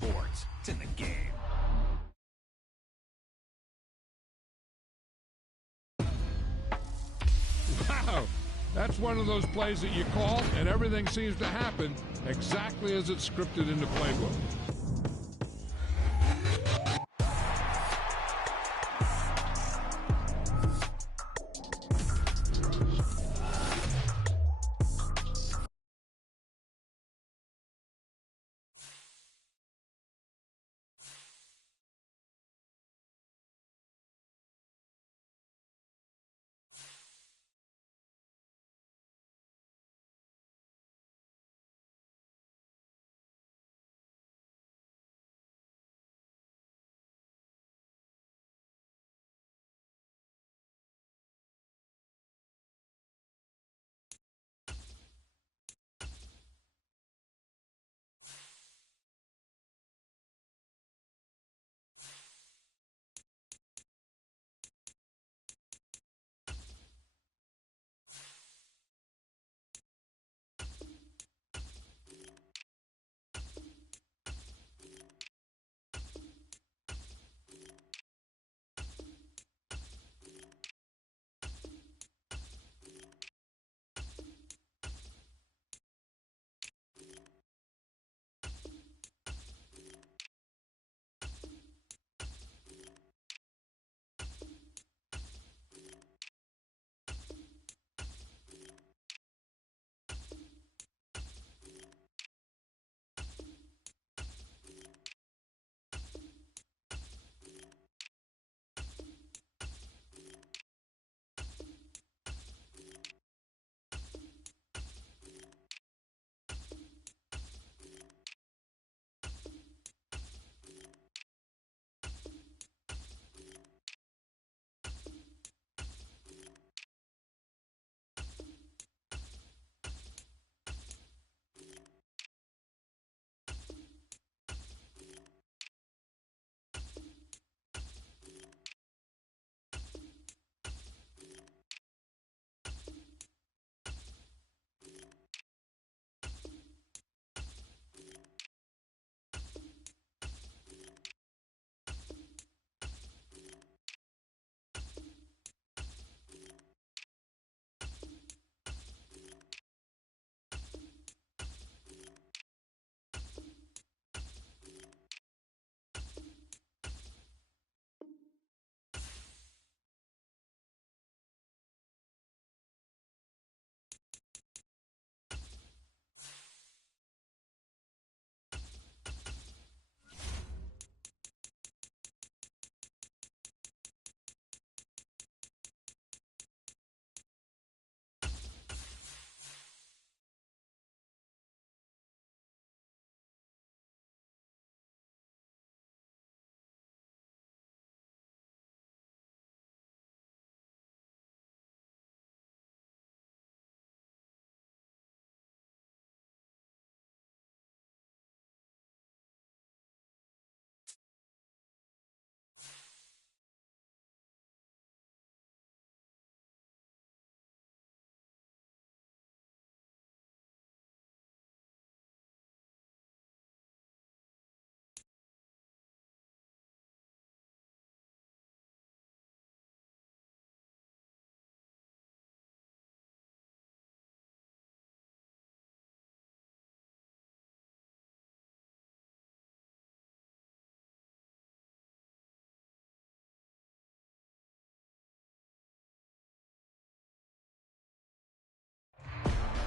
sports. It's in the game. Wow, that's one of those plays that you call, and everything seems to happen exactly as it's scripted in the playbook.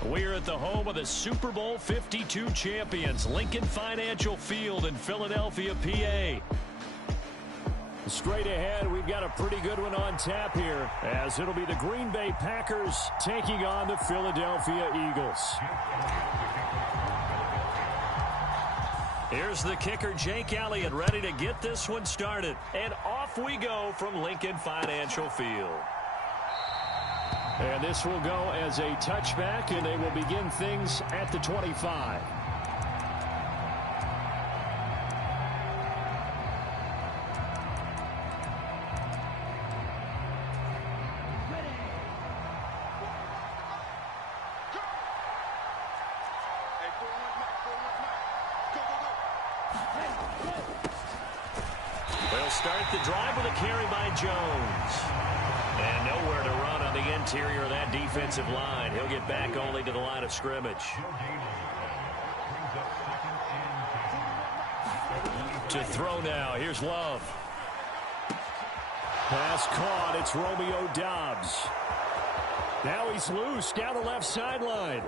We're at the home of the Super Bowl 52 champions, Lincoln Financial Field in Philadelphia, PA. Straight ahead, we've got a pretty good one on tap here, as it'll be the Green Bay Packers taking on the Philadelphia Eagles. Here's the kicker, Jake Elliott, ready to get this one started. And off we go from Lincoln Financial Field. And this will go as a touchback, and they will begin things at the 25. Hey, 4-1, Mike. 4-1, Mike. Go, go, go. They'll start the drive with a carry by Jones. And nowhere to run on the interior of that defensive line. He'll get back only to the line of scrimmage. To throw now. Here's Love. Pass caught. It's Romeo Doubs. Now he's loose down the left sideline.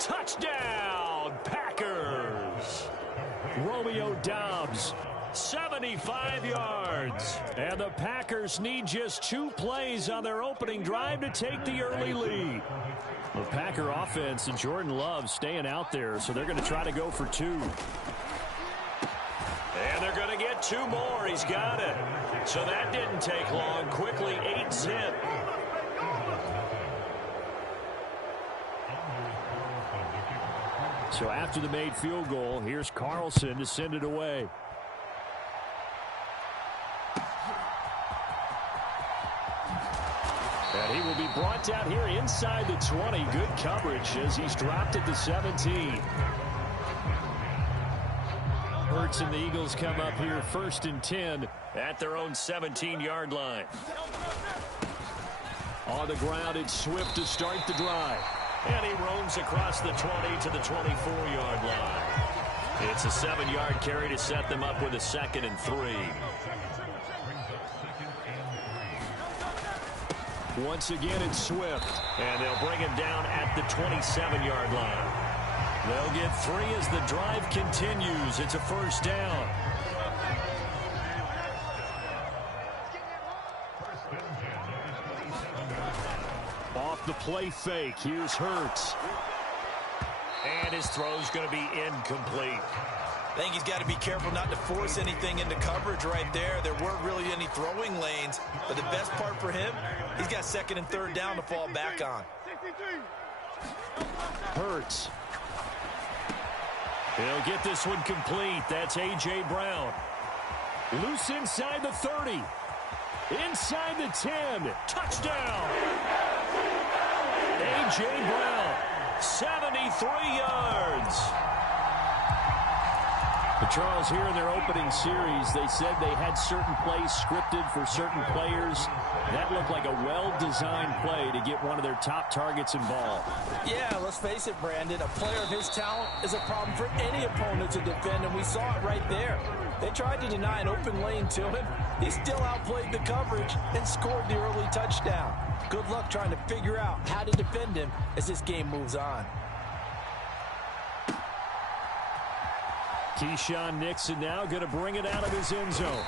Touchdown, Packers. Romeo Doubs, 75 yards. And the Packers need just 2 plays on their opening drive to take the early lead. The Packer offense and Jordan Love staying out there, so they're going to try to go for 2. And they're going to get 2 more. He's got it. So that didn't take long. Quickly 8-zip. So after the made field goal, here's Carlson to send it away. And he will be brought down here inside the 20. Good coverage as he's dropped at the 17. Hurts and the Eagles come up here 1st and 10 at their own 17-yard line. On the ground, it's Swift to start the drive. And he roams across the 20 to the 24-yard line. It's a 7-yard carry to set them up with a 2nd and 3. Once again, it's Swift. And they'll bring him down at the 27-yard line. They'll get 3 as the drive continues. It's a 1st down. Off the play fake. Here's Hurts. And his throw's going to be incomplete. I think he's got to be careful not to force anything into coverage right there. There weren't really any throwing lanes. But the best part for him, he's got 2nd and 3rd down to fall back on. Hurts. He'll get this one complete. That's A.J. Brown. Loose inside the 30. Inside the 10. Touchdown. A.J. Brown. 73 yards. But Charles, here in their opening series, they said they had certain plays scripted for certain players. That looked like a well-designed play to get one of their top targets involved. Yeah, let's face it, Brandon. A player of his talent is a problem for any opponent to defend, and we saw it right there. They tried to deny an open lane to him. He still outplayed the coverage and scored the early touchdown. Good luck trying to figure out how to defend him as this game moves on. Keyshawn Nixon now going to bring it out of his end zone.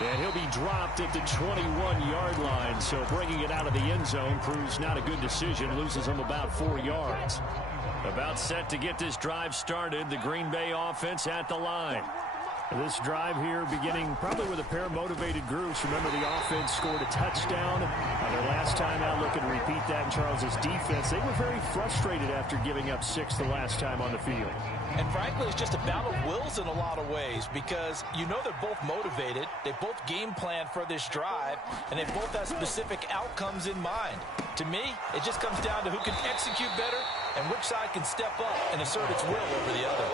And he'll be dropped at the 21-yard line. So bringing it out of the end zone proves not a good decision. Loses him about 4 yards. About set to get this drive started. The Green Bay offense at the line. This drive here beginning probably with a pair of motivated groups. Remember, the offense scored a touchdown on their last time out. Looking to repeat that in Charles's defense. They were very frustrated after giving up 6 the last time on the field. And frankly, it's just a battle of wills in a lot of ways because you know they're both motivated. They both game plan for this drive, and they both have specific outcomes in mind. To me, it just comes down to who can execute better and which side can step up and assert its will over the other.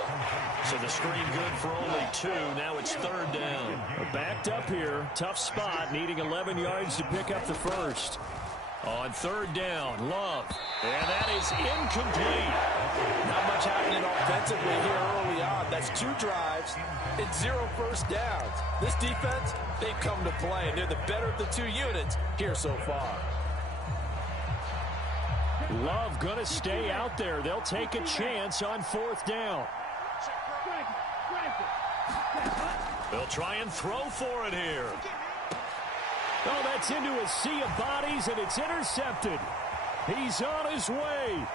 So the screen good for only 2. Now it's 3rd down. Backed up here. Tough spot. Needing 11 yards to pick up the first. On 3rd down, Love. And that is incomplete. Not much happening offensively here early on. That's 2 drives. It's 0 first downs. This defense, they've come to play, and they're the better of the 2 units here so far. Love going to stay out there. They'll take a chance on 4th down. They'll try and throw for it here. Oh, that's into a sea of bodies, and it's intercepted. He's on his way.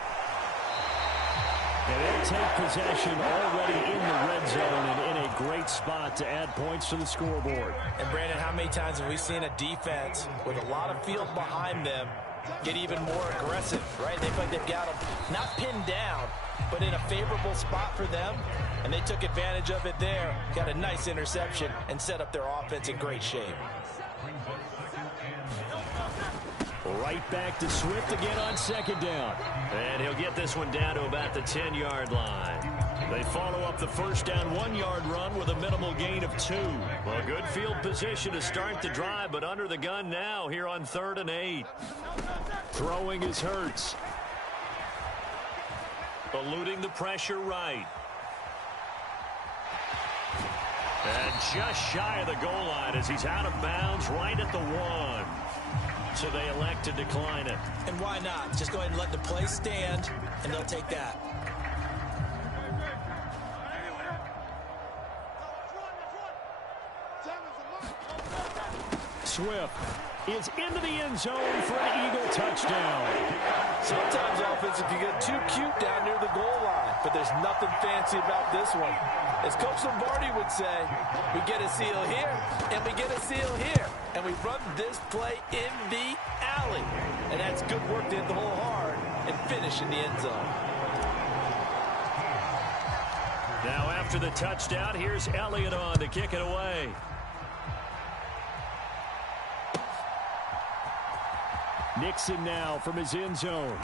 And they'll take possession already in the red zone and in a great spot to add points to the scoreboard. And, Brandon, how many times have we seen a defense with a lot of field behind them get even more aggressive, right? They feel like they've got them not pinned down, but in a favorable spot for them, and they took advantage of it there, got a nice interception, and set up their offense in great shape. Right back to Swift again on second down. And he'll get this one down to about the 10-yard line. They follow up the first down 1-yard run with a minimal gain of 2. Well, good field position to start the drive, but under the gun now here on 3rd and 8. Throwing is Hurts. Eluding the pressure right. And just shy of the goal line as he's out of bounds right at the 1. So they elect to decline it. And why not? Just go ahead and let the play stand, and they'll take that. Swift is into the end zone for an Eagle touchdown. Sometimes offense can get too cute down near the goal line, but there's nothing fancy about this one. As Coach Lombardi would say, we get a seal here, and we get a seal here. And we run this play in the alley. And that's good work to hit the hole hard and finish in the end zone. Now after the touchdown, here's Elliott on to kick it away. Nixon now from his end zone.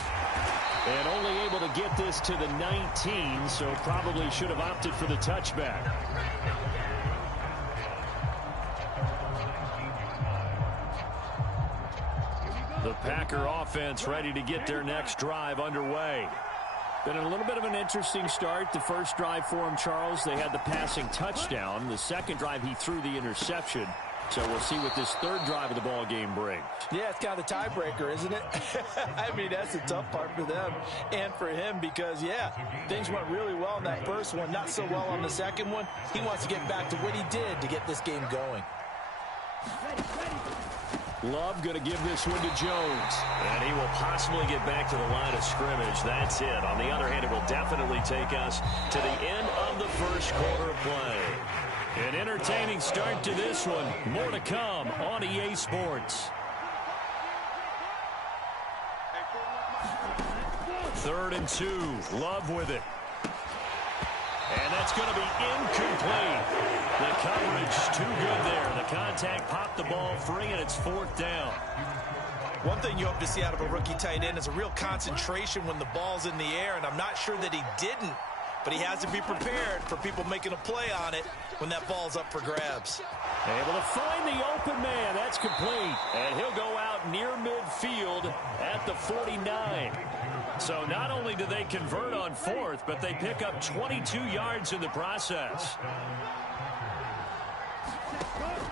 And only able to get this to the 19, so probably should have opted for the touchback. The Packer offense ready to get their next drive underway. Been a little bit of an interesting start. The first drive for him, Charles, they had the passing touchdown. The second drive, he threw the interception. So we'll see what this third drive of the ball game brings. Yeah, it's kind of the tiebreaker, isn't it? I mean, that's the tough part for them and for him because, yeah, things went really well in that first one, not so well on the second one. He wants to get back to what he did to get this game going. Love going to give this one to Jones. And he will possibly get back to the line of scrimmage. That's it. On the other hand, it will definitely take us to the end of the first quarter of play. An entertaining start to this one. More to come on EA Sports. 3rd and 2. Love with it. And that's going to be incomplete. The coverage too good there. The contact popped the ball free, and it's 4th down. One thing you hope to see out of a rookie tight end is a real concentration when the ball's in the air, and I'm not sure that he didn't. But he has to be prepared for people making a play on it when that ball's up for grabs. Able to find the open man. That's complete. And he'll go out near midfield at the 49. So not only do they convert on 4th, but they pick up 22 yards in the process.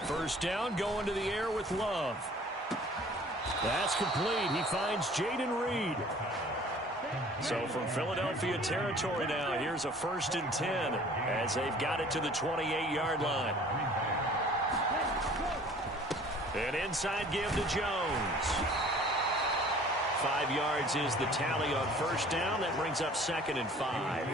First down going to the air with Love. That's complete. He finds Jaden Reed. So from Philadelphia territory now, here's a 1st and 10 as they've got it to the 28-yard line. An inside give to Jones. 5 yards is the tally on first down. That brings up 2nd and 5.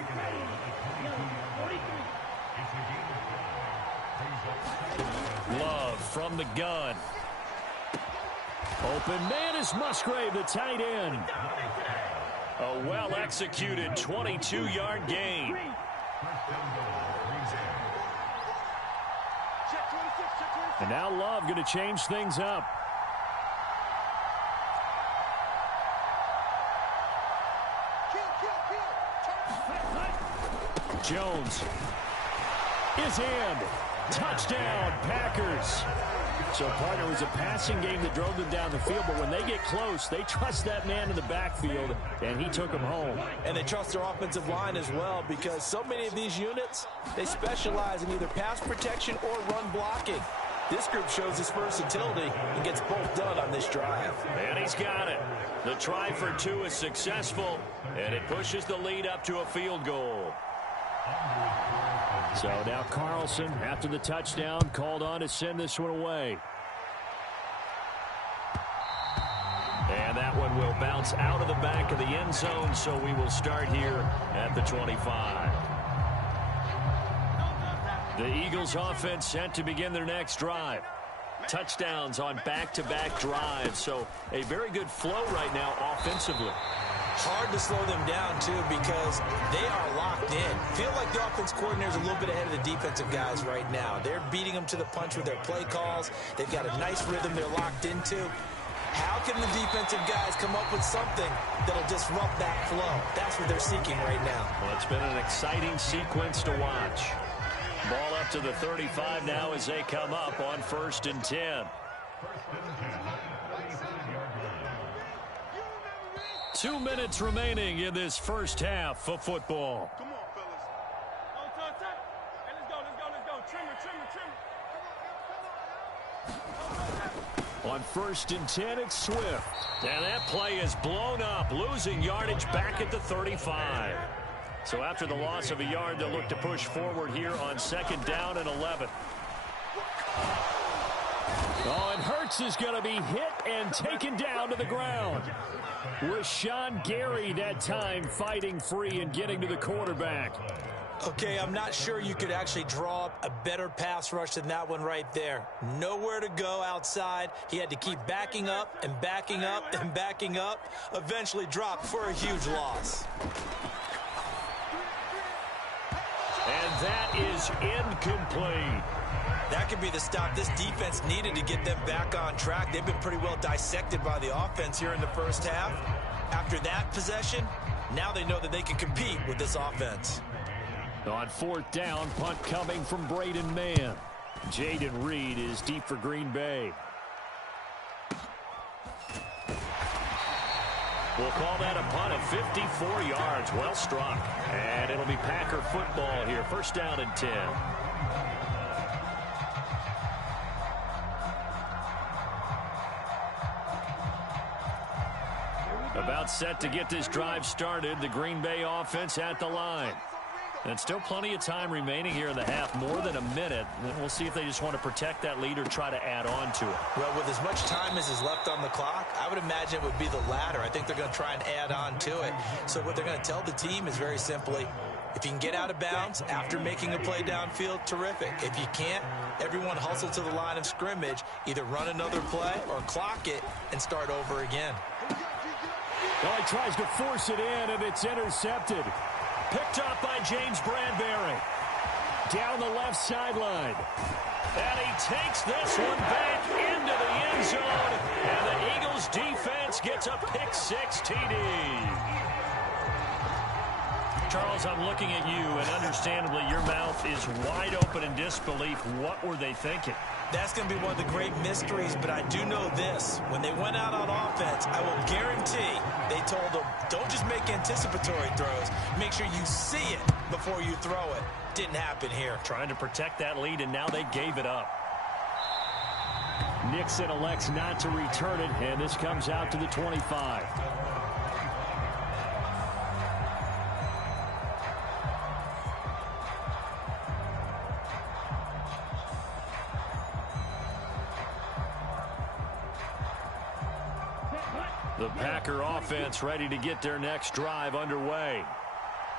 Love from the gun. Open man is Musgrave, the tight end. A well-executed 22-yard gain. And now Love going to change things up. Jones is in. Touchdown, Packers. So, partner, it was a passing game that drove them down the field, but when they get close, they trust that man in the backfield, and he took them home. And they trust their offensive line as well because so many of these units, they specialize in either pass protection or run blocking. This group shows his versatility and gets both done on this drive. And he's got it. The try for 2 is successful, and it pushes the lead up to a field goal. So now Carlson, after the touchdown, called on to send this one away. And that one will bounce out of the back of the end zone, so we will start here at the 25. The Eagles offense set to begin their next drive. Touchdowns on back-to-back drives, so a very good flow right now offensively. Hard to slow them down, too, because they are locked in. Feel like the offense coordinator is a little bit ahead of the defensive guys right now. They're beating them to the punch with their play calls. They've got a nice rhythm they're locked into. How can the defensive guys come up with something that'll disrupt that flow? That's what they're seeking right now. Well, it's been an exciting sequence to watch. Ball up to the 35 now as they come up on 1st and 10. 2 minutes remaining in this first half of football. Come on, fellas. Hey, let's go. Trimmer. On 1st and 10, it's Swift. And that play is blown up, losing yardage back at the 35. So after the loss of a yard, they'll look to push forward here on 2nd down and 11. Oh, and Hurts is going to be hit and taken down to the ground. Rashawn Gary that time fighting free and getting to the quarterback. Okay, I'm not sure you could actually draw up a better pass rush than that one right there. Nowhere to go outside. He had to keep backing up and backing up and backing up. Eventually dropped for a huge loss. And that is incomplete. That could be the stop this defense needed to get them back on track. They've been pretty well dissected by the offense here in the first half. After that possession, now they know that they can compete with this offense. On 4th down, punt coming from Braden Mann. Jaden Reed is deep for Green Bay. We'll call that a punt of 54 yards. Well struck. And it'll be Packer football here. 1st down and 10. About set to get this drive started. The Green Bay offense at the line. And still plenty of time remaining here in the half, more than a minute. And we'll see if they just want to protect that lead or try to add on to it. Well, with as much time as is left on the clock, I would imagine it would be the latter. I think they're going to try and add on to it. So what they're going to tell the team is very simply, if you can get out of bounds after making a play downfield, terrific. If you can't, everyone hustle to the line of scrimmage, either run another play or clock it and start over again. Well, he tries to force it in, and it's intercepted. Picked up by James Bradbury. Down the left sideline. And he takes this one back into the end zone. And the Eagles defense gets a pick-6 TD. Charles, I'm looking at you, and understandably your mouth is wide open in disbelief. What were they thinking? That's going to be one of the great mysteries, but I do know this. When they went out on offense, I will guarantee they told them, don't just make anticipatory throws. Make sure you see it before you throw it. Didn't happen here. Trying to protect that lead, and now they gave it up. Nixon elects not to return it, and this comes out to the 25. The Packer offense ready to get their next drive underway.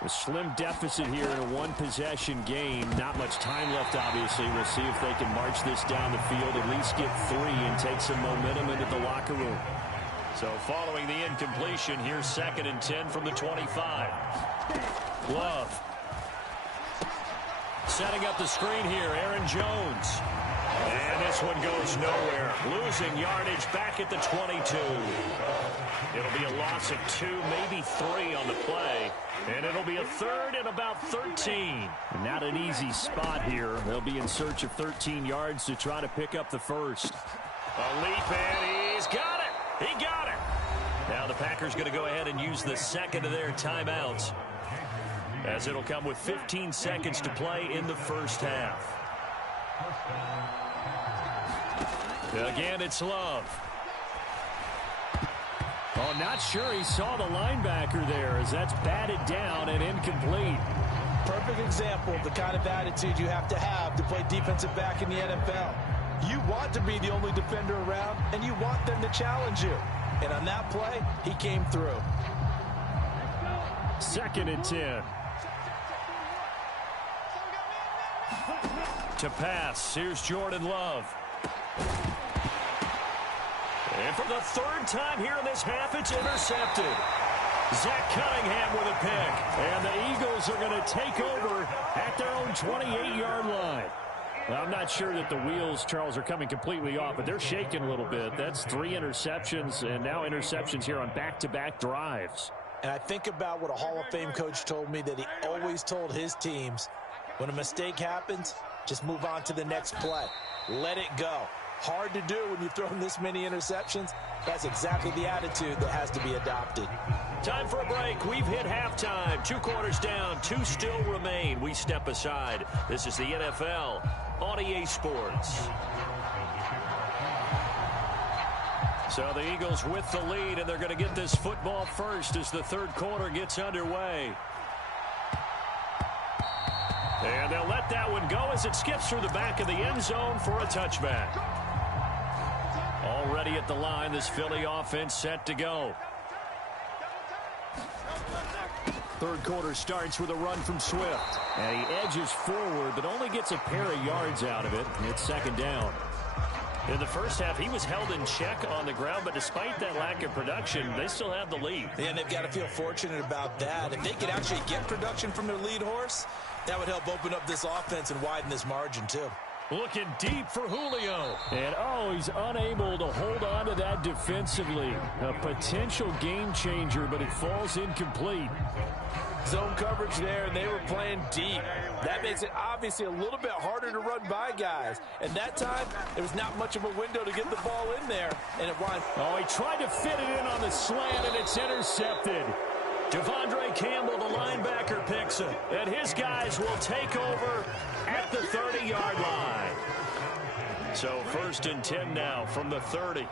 A slim deficit here in a one-possession game. Not much time left, obviously. We'll see if they can march this down the field, at least get 3 and take some momentum into the locker room. So following the incompletion, here's 2nd and 10 from the 25. Love. Setting up the screen here, Aaron Jones. And this one goes nowhere. Losing yardage back at the 22. It'll be a loss of 2, maybe 3 on the play. And it'll be a 3rd and about 13. Not an easy spot here. They'll be in search of 13 yards to try to pick up the first. A leap, and he's got it. He got it. Now the Packers going to go ahead and use the second of their timeouts, as it'll come with 15 seconds to play in the first half. Again, it's Love. Oh, not sure he saw the linebacker there, as that's batted down and incomplete. Perfect example of the kind of attitude you have to play defensive back in the NFL. You want to be the only defender around, and you want them to challenge you. And on that play, he came through. 2nd and 10. To pass, here's Jordan Love. And for the 3rd time here in this half, it's intercepted. Zach Cunningham with a pick. And the Eagles are going to take over at their own 28-yard line. Well, I'm not sure that the wheels, Charles, are coming completely off, but they're shaking a little bit. That's 3 interceptions, and now interceptions here on back-to-back drives. And I think about what a Hall of Fame coach told me, that he always told his teams, when a mistake happens, just move on to the next play. Let it go. Hard to do when you've thrown this many interceptions. That's exactly the attitude that has to be adopted. Time for a break. We've hit halftime. 2 quarters down, 2 still remain. We step aside. This is the NFL on EA Sports. So the Eagles with the lead, and they're going to get this football first as the third quarter gets underway. And they'll let that one go as it skips through the back of the end zone for a touchback. Already at the line, this Philly offense set to go. Third quarter starts with a run from Swift. And he edges forward, but only gets a pair of yards out of it. It's second down. In the first half, he was held in check on the ground, but despite that lack of production, they still have the lead. And they've got to feel fortunate about that. If they could actually get production from their lead horse, that would help open up this offense and widen this margin, too. Looking deep for Julio. And, oh, he's unable to hold on to that defensively. A potential game changer, but it falls incomplete. Zone coverage there, and they were playing deep. That makes it obviously a little bit harder to run by guys. And that time, there was not much of a window to get the ball in there. And it wound. Oh, he tried to fit it in on the slant, and it's intercepted. Devondre Campbell, the linebacker, picks it. And his guys will take over at the 30-yard line. So 1st and 10 now from the 30.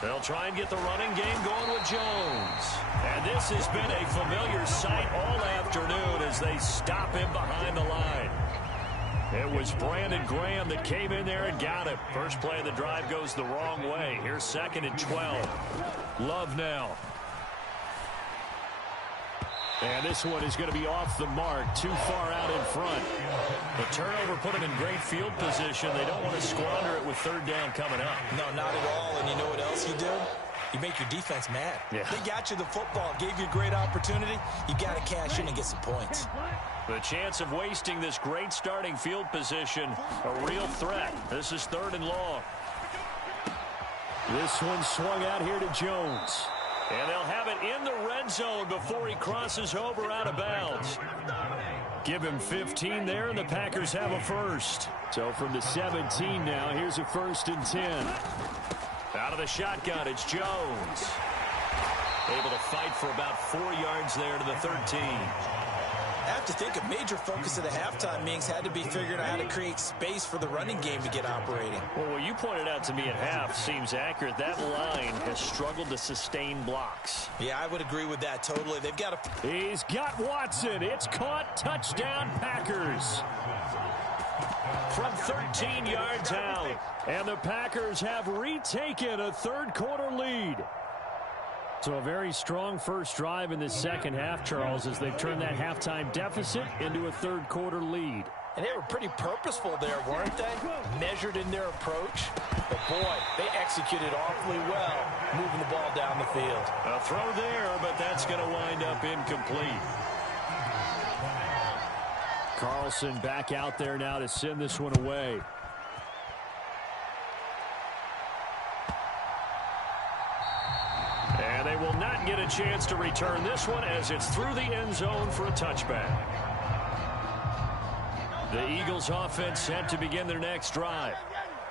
They'll try and get the running game going with Jones. And this has been a familiar sight all afternoon as they stop him behind the line. It was Brandon Graham that came in there and got him. First play of the drive goes the wrong way. Here's 2nd and 12. Love now. And this one is going to be off the mark, too far out in front. The turnover put them in great field position. They don't want to squander it with 3rd down coming up. No, not at all. And you know what else you do? You make your defense mad. Yeah. They got you the football, gave you a great opportunity. You got to cash in and get some points. The chance of wasting this great starting field position, a real threat. This is 3rd and long. This one swung out here to Jones. And they'll have it in the red zone before he crosses over out of bounds. Give him 15 there, and the Packers have a first. So from the 17 now, here's a 1st and 10. Out of the shotgun, it's Jones. Able to fight for about 4 yards there to the 13. I have to think a major focus of the halftime meetings had to be figuring out how to create space for the running game to get operating. Well, what you pointed out to me at half seems accurate. That line has struggled to sustain blocks. Yeah, I would agree with that totally. They've got to... He's got Watson. It's caught. Touchdown, Packers. From 13 yards out. And the Packers have retaken a third quarter lead. So a very strong first drive in the second half, Charles, as they've turned that halftime deficit into a third quarter lead. And they were pretty purposeful there, weren't they? Measured in their approach. But, boy, they executed awfully well, moving the ball down the field. A throw there, but that's going to wind up incomplete. Carlson back out there now to send this one away. And they will not get a chance to return this one as it's through the end zone for a touchback. The Eagles offense set to begin their next drive.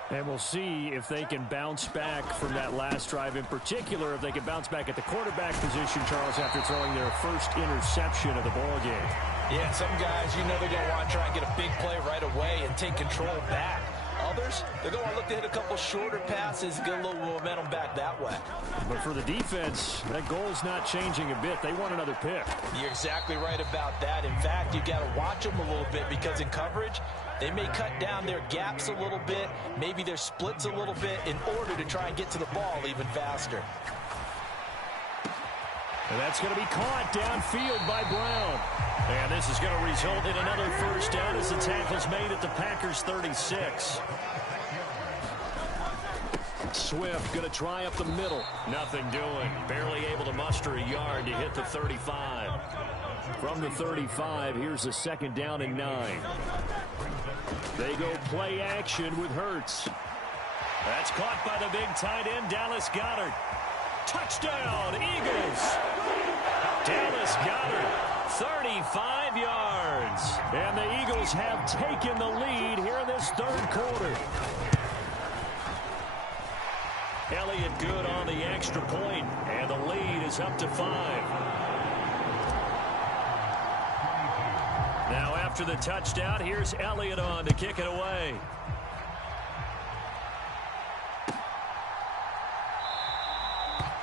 And we'll see if they can bounce back from that last drive, in particular if they can bounce back at the quarterback position, Charles, after throwing their first interception of the ball game. Yeah, some guys, you know they're going to want to try and get a big play right away and take control back. Others, they're going to look to hit a couple shorter passes, get a little momentum back that way. But for the defense, that goal's not changing a bit. They want another pick. You're exactly right about that. In fact, you got to watch them a little bit because in coverage, they may cut down their gaps a little bit, maybe their splits a little bit in order to try and get to the ball even faster. And that's going to be caught downfield by Brown. And this is going to result in another first down as the tackle's made at the Packers' 36. Swift going to try up the middle. Nothing doing. Barely able to muster a yard to hit the 35. From the 35, here's a 2nd down and 9. They go play action with Hurts. That's caught by the big tight end, Dallas Goedert. Touchdown, Eagles. Dallas Goedert, 35 yards. And the Eagles have taken the lead here in this 3rd quarter. Elliott good on the extra point, and the lead is up to 5. Now after the touchdown, here's Elliott on to kick it away.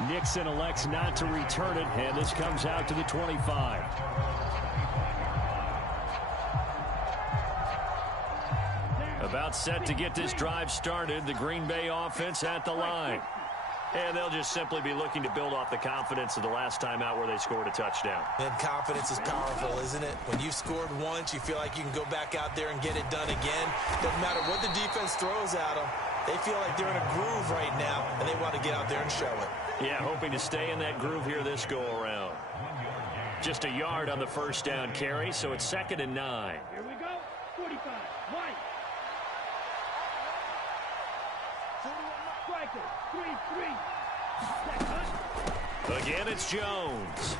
Nixon elects not to return it, and this comes out to the 25. About set to get this drive started, the Green Bay offense at the line. And they'll just simply be looking to build off the confidence of the last time out where they scored a touchdown. And confidence is powerful, isn't it? When you've scored once, you feel like you can go back out there and get it done again. Doesn't matter what the defense throws at them. They feel like they're in a groove right now, and they want to get out there and show it. Yeah, hoping to stay in that groove here this go-around. Just a yard on the 1st down carry, so it's 2nd and 9. Here we go. 45. White. Striker. 3-3. Again, it's Jones.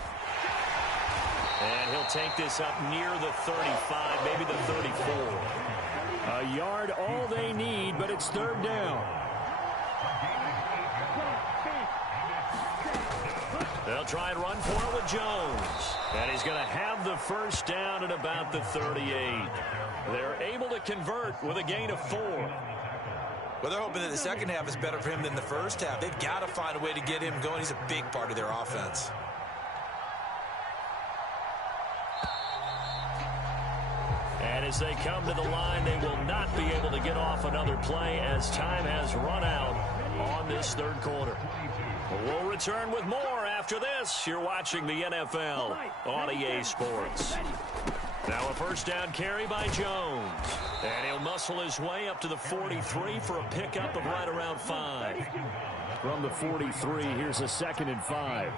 And he'll take this up near the 35, maybe the 34. A yard all they need, but it's 3rd down. They'll try and run for it with Jones. And he's going to have the 1st down at about the 38. They're able to convert with a gain of 4. Well, they're hoping that the second half is better for him than the first half. They've got to find a way to get him going. He's a big part of their offense. And as they come to the line, they will not be able to get off another play as time has run out on this 3rd quarter. We'll return with more after this. You're watching the NFL on EA Sports. Now a 1st down carry by Jones. And he'll muscle his way up to the 43 for a pickup of right around 5. From the 43, here's a 2nd and 5.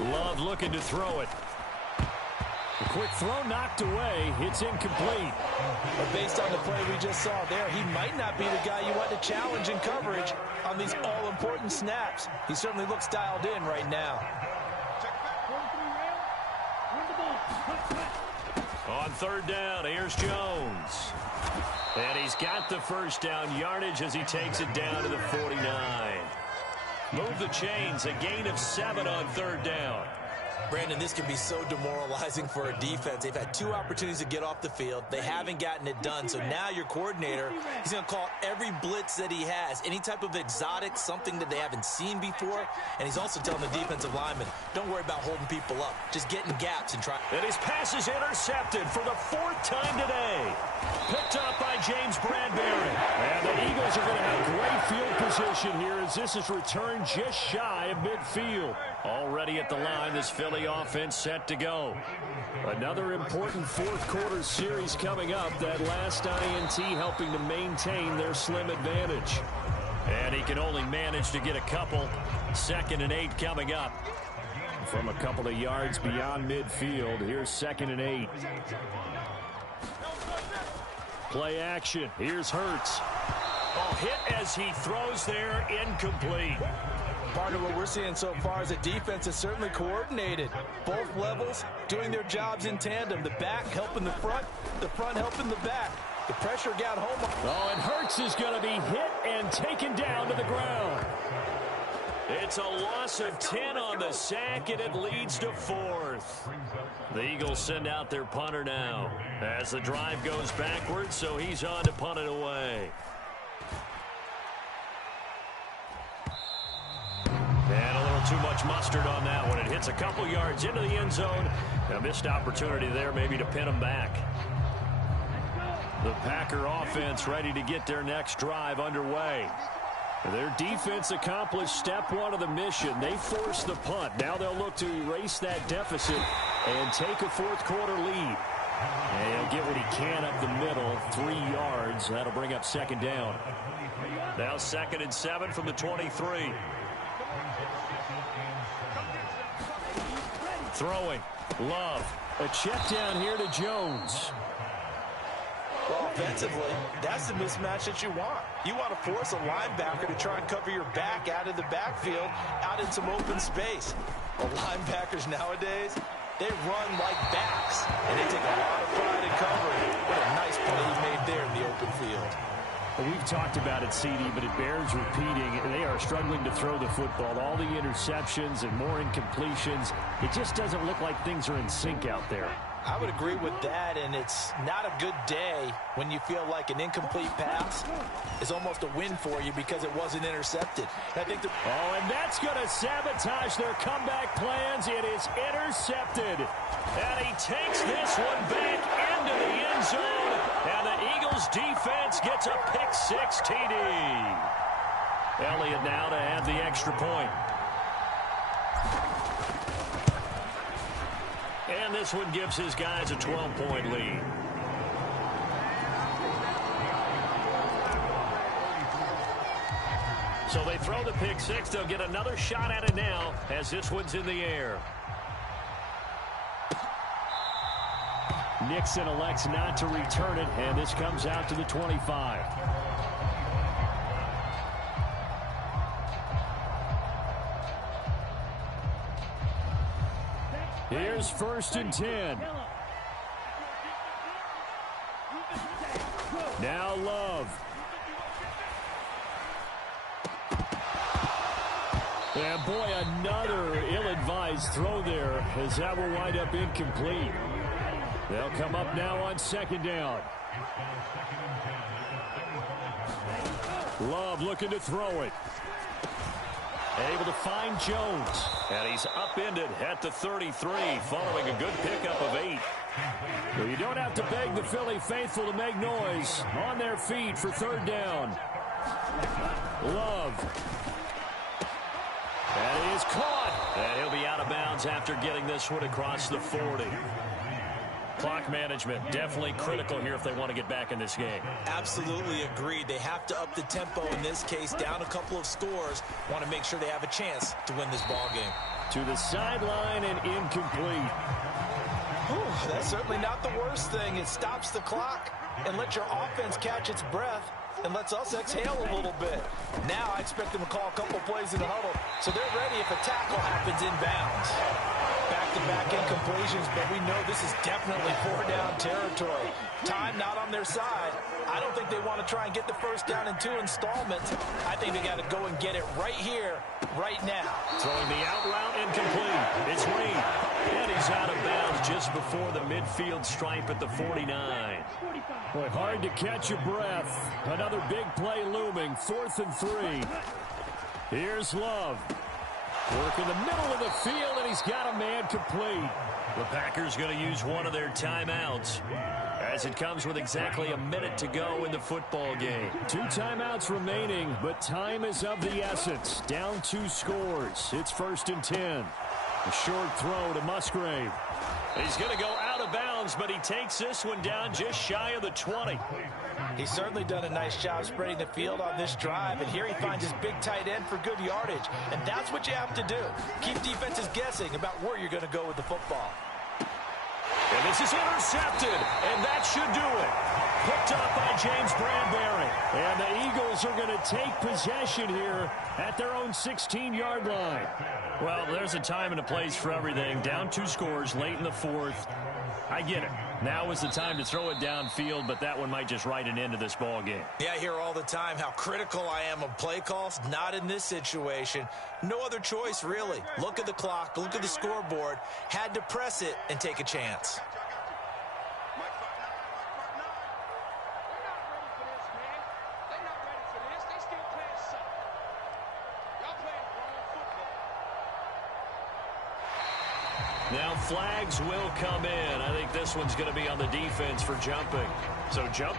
Love looking to throw it. A quick throw knocked away. It's incomplete. But based on the play we just saw there, he might not be the guy you want to challenge in coverage on these all-important snaps. He certainly looks dialed in right now. On 3rd down, here's Jones. And he's got the 1st down yardage as he takes it down to the 49. Move the chains, a gain of 7 on 3rd down. Brandon, this can be so demoralizing for a defense. They've had 2 opportunities to get off the field. They haven't gotten it done. So now your coordinator, he's going to call every blitz that he has, any type of exotic, something that they haven't seen before. And he's also telling the defensive lineman, don't worry about holding people up. Just get in gaps and try. And his pass is intercepted for the 4th time today. Picked up by James Bradbury. And the Eagles are going to have great field position here as this is returned just shy of midfield. Already at the line, this Philly offense set to go. Another important 4th quarter series coming up. That last INT helping to maintain their slim advantage. And he can only manage to get a couple. 2nd and 8 coming up. From a couple of yards beyond midfield, here's 2nd and 8. Play action. Here's Hurts. Oh, hit as he throws there, incomplete. Part of what we're seeing so far is the defense is certainly coordinated. Both levels doing their jobs in tandem. The back helping the front helping the back. The pressure got home. Oh, and Hurts is going to be hit and taken down to the ground. It's a loss of 10 on the sack, and it leads to 4th. The Eagles send out their punter now as the drive goes backwards, so he's on to punt it away. And a little too much mustard on that one. It hits a couple yards into the end zone. A missed opportunity there maybe to pin them back. The Packer offense ready to get their next drive underway. Their defense accomplished step 1 of the mission. They forced the punt. Now they'll look to erase that deficit and take a 4th quarter lead. And he'll get what he can up the middle, 3 yards. That'll bring up 2nd down. Now 2nd and 7 from the 23. Throwing. Love. A check down here to Jones. Well, offensively, that's the mismatch that you want. You want to force a linebacker to try and cover your back out of the backfield, out in some open space. Well, linebackers nowadays, they run like backs, and they take a lot of pride in covering. What a nice play he made there in the open field. Well, we've talked about it, CD, but it bears repeating. They are struggling to throw the football. All the interceptions and more incompletions. It just doesn't look like things are in sync out there. I would agree with that, and it's not a good day when you feel like an incomplete pass is almost a win for you because it wasn't intercepted. I think and that's going to sabotage their comeback plans. It is intercepted. And he takes this one back into the end zone, and the Eagles defense gets a pick-6 TD. Elliott now to add the extra point. And this one gives his guys a 12-point lead. So they throw the pick-6. They'll get another shot at it now as this one's in the air. Nixon elects not to return it, and this comes out to the 25. Here's 1st and 10. Now Love. And boy, another ill-advised throw there as that will wind up incomplete. They'll come up now on 2nd down. Love looking to throw it. Able to find Jones. And he's upended at the 33 following a good pickup of 8. Well, you don't have to beg the Philly faithful to make noise. On their feet for 3rd down. Love. And he is caught. And he'll be out of bounds after getting this one across the 40. Clock management definitely critical here if they want to get back in this game. Absolutely agreed. They have to up the tempo in this case, down a couple of scores. Want to make sure they have a chance to win this ball game. To the sideline and incomplete. Whew, that's certainly not the worst thing. It stops the clock and lets your offense catch its breath and lets us exhale a little bit. Now I expect them to call a couple plays in the huddle, so they're ready if a tackle happens inbounds. Back-to-back incompletions, but we know this is definitely 4-down territory. Time not on their side. I don't think they want to try and get the 1st down in 2 installments. I think they got to go and get it right here, right now. Throwing the out route incomplete. It's Reed. And he's out of bounds just before the midfield stripe at the 49. Boy, hard to catch your breath. Another big play looming. 4th and 3. Here's Love. Work in the middle of the field, and he's got a man complete. The Packers going to use one of their timeouts as it comes with exactly a minute to go in the football game. 2 timeouts remaining, but time is of the essence. Down 2 scores. It's 1st and 10. A short throw to Musgrave. He's going to go out of bounds, but he takes this one down just shy of the 20. He's certainly done a nice job spreading the field on this drive, and here he finds his big tight end for good yardage, and that's what you have to do. Keep defenses guessing about where you're going to go with the football. And this is intercepted, and that should do it. Picked up by James Bradbury. And the Eagles are going to take possession here at their own 16-yard line. Well, there's a time and a place for everything. Down 2 scores late in the 4th. I get it. Now is the time to throw it downfield, but that one might just write an end to this ball game. Yeah, I hear all the time how critical I am of play calls. Not in this situation. No other choice, really. Look at the clock. Look at the scoreboard. Had to press it and take a chance. Now flags will come in. I think this one's going to be on the defense for jumping. So jump.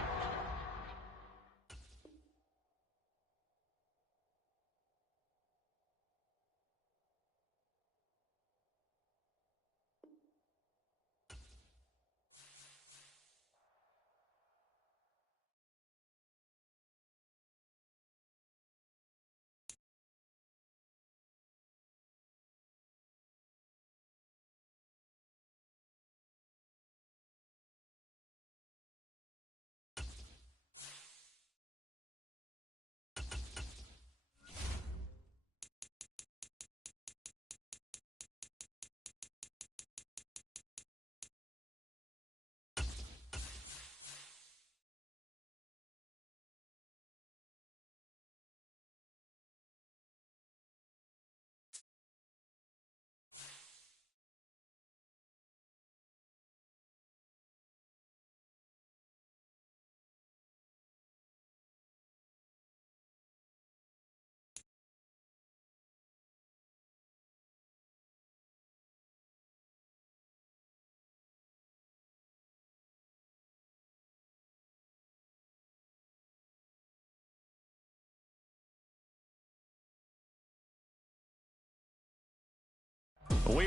We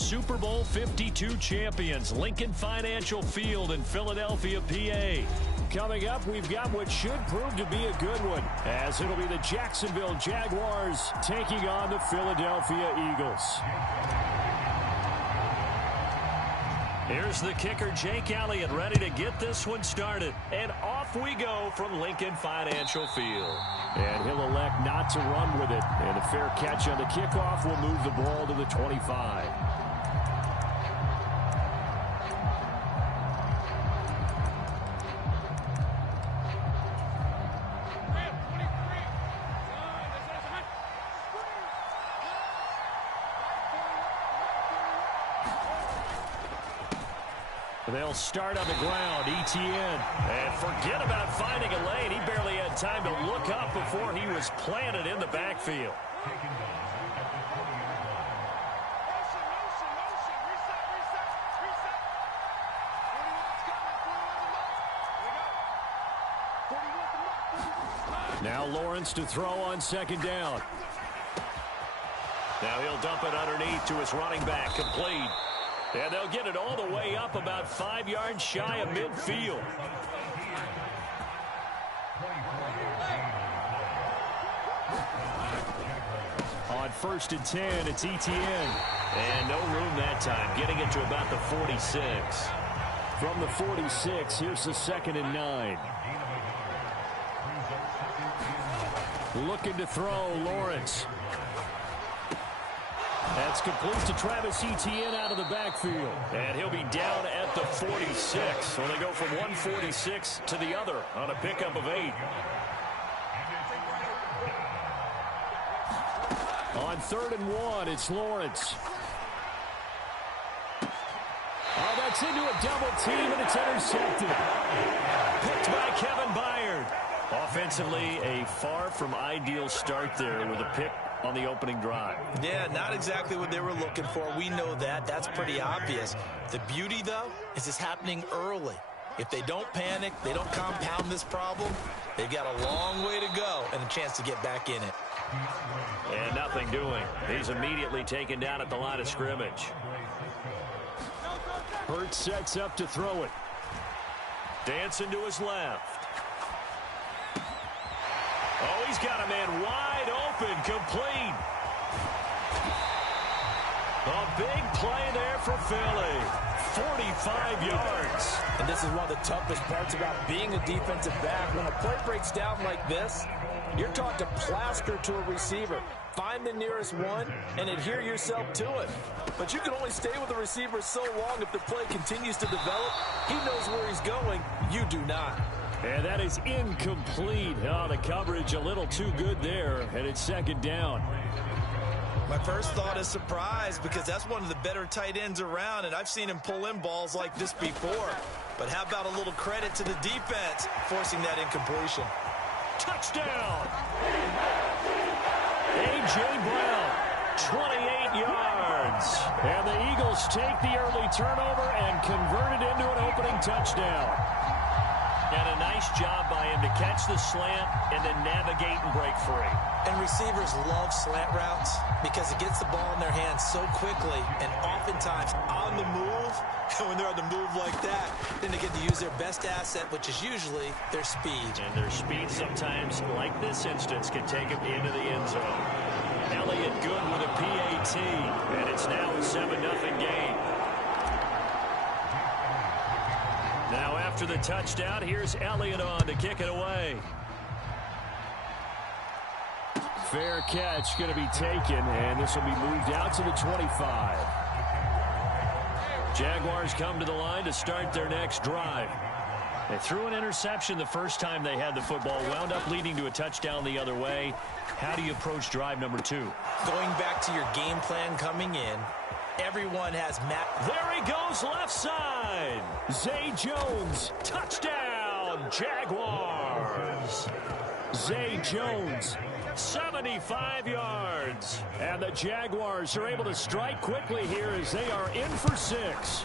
Super Bowl 52 champions, Lincoln Financial Field in Philadelphia, PA. Coming up, we've got what should prove to be a good one, as it'll be the Jacksonville Jaguars taking on the Philadelphia Eagles. Here's the kicker, Jake Elliott, ready to get this one started. And off we go from Lincoln Financial Field. And he'll elect not to run with it. And a fair catch on the kickoff will move the ball to the 25. They'll start on the ground, Etienne. And forget about finding a lane. He barely had time to look up before he was planted in the backfield. Now Lawrence to throw on second down. Now he'll dump it underneath to his running back, complete. And they'll get it all the way up about 5 yards shy of midfield. On 1st and 10, it's Etienne. And no room that time, getting it to about the 46. From the 46, here's the 2nd and 9. Looking to throw, Lawrence. That's complete to Travis Etienne out of the backfield. And he'll be down at the 46. So they go from 146 to the other on a pickup of 8. On 3rd and 1, it's Lawrence. Oh, that's into a double team, and it's intercepted. Picked by Kevin Byard. Offensively, a far from ideal start there with a pick on the opening drive. Yeah, not exactly what they were looking for. We know that. That's pretty obvious. The beauty, though, is it's happening early. If they don't panic, they don't compound this problem, they've got a long way to go and a chance to get back in it. And nothing doing. He's immediately taken down at the line of scrimmage. Hurts sets up to throw it. Dancing to his left. Oh, he's got a man wide open, complete. A big play there for Philly. 45 yards. And this is one of the toughest parts about being a defensive back. When a play breaks down like this, you're taught to plaster to a receiver. Find the nearest one and adhere yourself to it. But you can only stay with the receiver so long if the play continues to develop. He knows where he's going. You do not. And that is incomplete. Oh, the coverage a little too good there, and it's 2nd down. My first thought is surprise because that's one of the better tight ends around, and I've seen him pull in balls like this before. But how about a little credit to the defense forcing that incompletion? Touchdown! A.J. Brown, 28 yards. And the Eagles take the early turnover and convert it into an opening touchdown. And a nice job by him to catch the slant and then navigate and break free. And receivers love slant routes because it gets the ball in their hands so quickly and oftentimes on the move. And when they're on the move like that, then they get to use their best asset, which is usually their speed. And their speed sometimes, like this instance, can take them into the end zone. Elliott good with a PAT, and it's now a 7-0 game. Now after the touchdown, here's Elliott on to kick it away. Fair catch going to be taken, and this will be moved out to the 25. Jaguars come to the line to start their next drive. They threw an interception the first time they had the football, wound up leading to a touchdown the other way. How do you approach drive number 2? Going back to your game plan coming in, everyone has There he goes, left side. Zay Jones, touchdown, Jaguars. Zay Jones, 75 yards. And the Jaguars are able to strike quickly here as they are in for 6.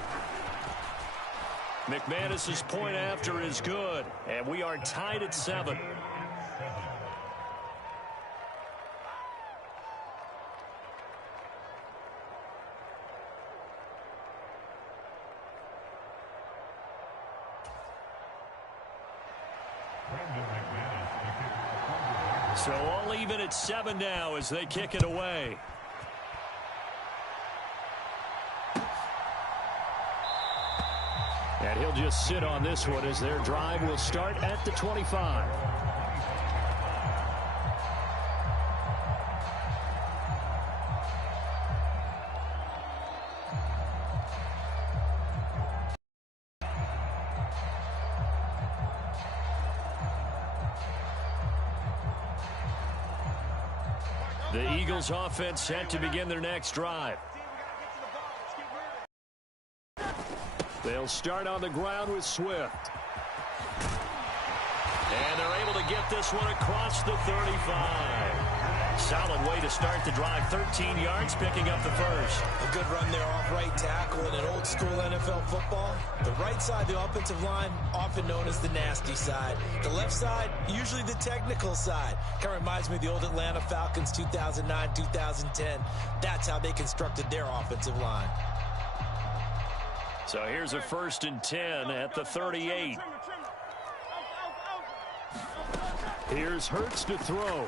McManus's point after is good, and we are tied at 7. So all even at 7 now as they kick it away. And he'll just sit on this one as their drive will start at the 25. The Eagles offense set to begin their next drive. They'll start on the ground with Swift. And they're able to get this one across the 35. Solid way to start the drive. 13 yards, picking up the first. A good run there off right tackle in an old school NFL football. The right side, the offensive line, often known as the nasty side. The left side, usually the technical side. Kind of reminds me of the old Atlanta Falcons 2009, 2010. That's how they constructed their offensive line. So here's a 1st and 10 at the 38. Here's Hurts to throw.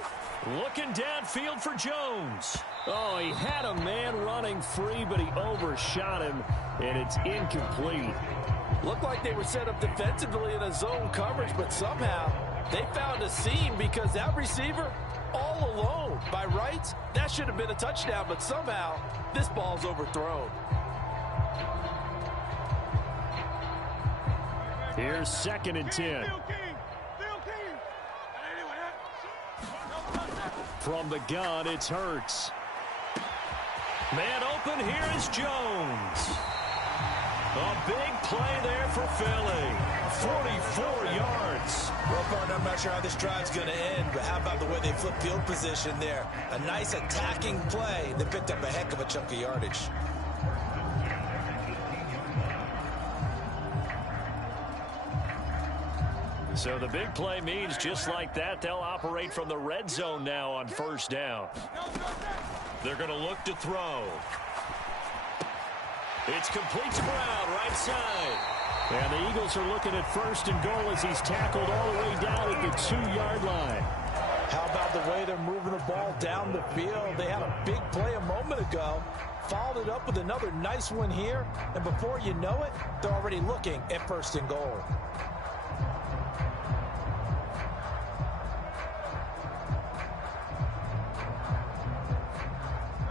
Looking downfield for Jones. Oh, he had a man running free, but he overshot him, and it's incomplete. Looked like they were set up defensively in a zone coverage, but somehow they found a seam because that receiver all alone. By rights, that should have been a touchdown, but somehow this ball's overthrown. Here's 2nd and 10. From the gun, it's Hurts. Man open, here is Jones. A big play there for Philly. 44 yards. Well, partner, I'm not sure how this drive's going to end, but how about the way they flip field position there? A nice attacking play. They picked up a heck of a chunk of yardage. So the big play means just like that, they'll operate from the red zone now on 1st down. They're going to look to throw. It's complete to Brown, right side. And the Eagles are looking at 1st and goal as he's tackled all the way down at the 2-yard line. How about the way they're moving the ball down the field? They had a big play a moment ago, followed it up with another nice one here, and before you know it, they're already looking at 1st and goal.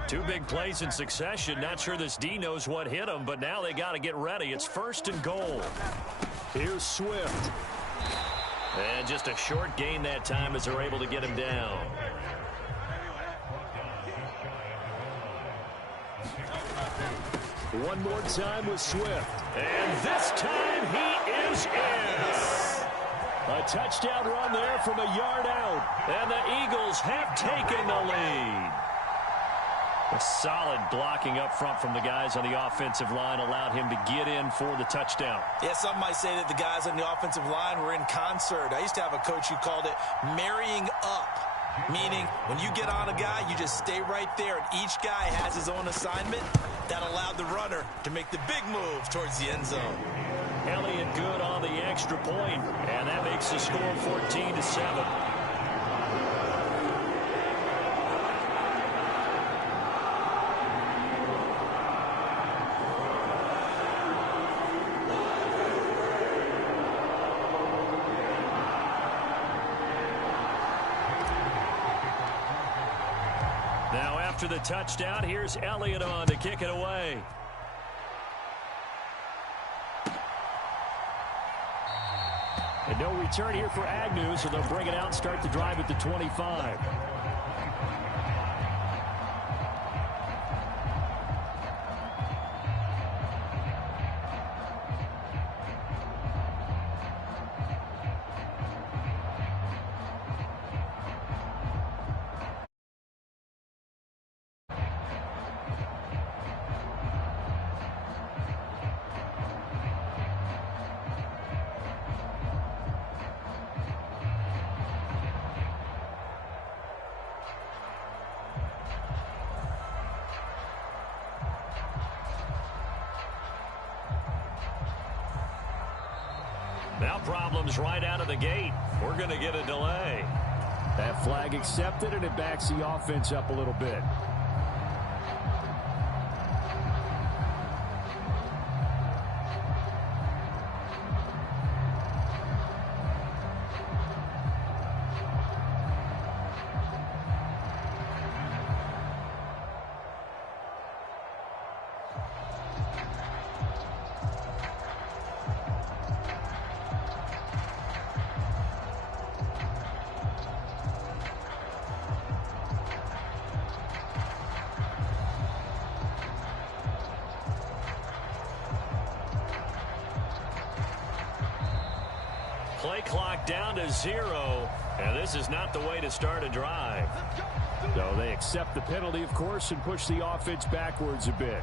Two big plays in succession. Not sure this D knows what hit him, but now they got to get ready. It's 1st and goal. Here's Swift. And just a short gain that time as they're able to get him down. One more time with Swift. And this time he is in. A touchdown run there from a yard out. And the Eagles have taken the lead. A solid blocking up front from the guys on the offensive line allowed him to get in for the touchdown. Yeah, some might say that the guys on the offensive line were in concert. I used to have a coach who called it marrying up, meaning when you get on a guy, you just stay right there, and each guy has his own assignment. That allowed the runner to make the big move towards the end zone. Elliott good on the extra point, and that makes the score 14-7. After the touchdown, here's Elliott on to kick it away. And no return here for Agnew, so they'll bring it out and start the drive at the 25. Now problems right out of the gate. We're going to get a delay. That flag accepted, and it backs the offense up a little bit. Play clock down to 0, and this is not the way to start a drive. So they accept the penalty, of course, and push the offense backwards a bit.